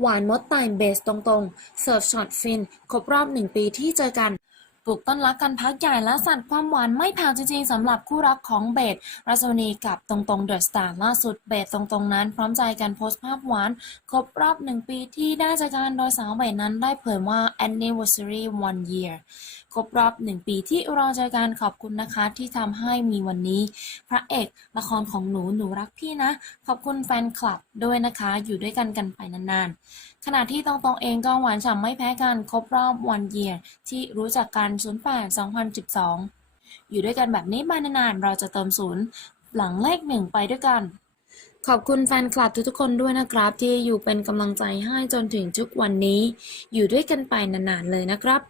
หวานมดตายเบสตรงๆ เสิร์ฟช็อตฟิน ครบรอบหนึ่งปีที่เจอกัน ปลูกต้นรักกันพักใหญ่และสั่นความหวานไม่แผ่วจริงๆสำหรับคู่รักของเบสรัศนีกับตรงตรงเดอะสตาร์ล่าสุดเบสตรงตรงนั้นพร้อมใจกันโพสต์ภาพหวาน ครบรอบหนึ่งปีที่ได้จอกันโดยสาวเบสนั้นได้เผยว่า anniversary one year ครบรอบหนึ่งปีที่รอเจอกันขอบคุณนะคะที่ทำให้มีวันนี้ พระเอกละครของหนูหนูรักพี่นะ ขอบคุณแฟนคลับด้วยนะคะอยู่ด้วยกันกันไปนานๆขณะที่ตรงตรงๆเองก็หวานฉ่ำไม่แพ้กันครบรอบวันเยียที่รู้จักกัน08 2012 อยู่ด้วยกันแบบนี้มานานๆ เราจะเติมศูนย์หลังเลขหนึ่งไปด้วยกัน ขอบคุณแฟนคลับทุกๆคนด้วยนะครับ ที่อยู่เป็นกำลังใจให้จนถึงทุกวันนี้ อยู่ด้วยกันไปนานๆเลยนะครับ